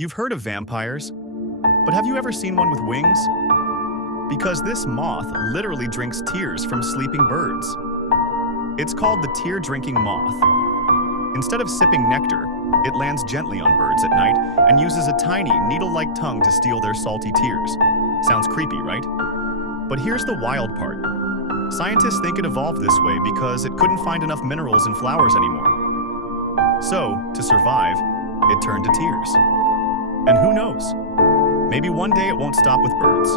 You've heard of vampires, but have you ever seen one with wings? Because this moth literally drinks tears from sleeping birds. It's called the tear-drinking moth. Instead of sipping nectar, it lands gently on birds at night and uses a tiny, needle-like tongue to steal their salty tears. Sounds creepy, right? But here's the wild part. Scientists think it evolved this way because it couldn't find enough minerals in flowers anymore. So, to survive, it turned to tears. And who knows? Maybe one day it won't stop with birds.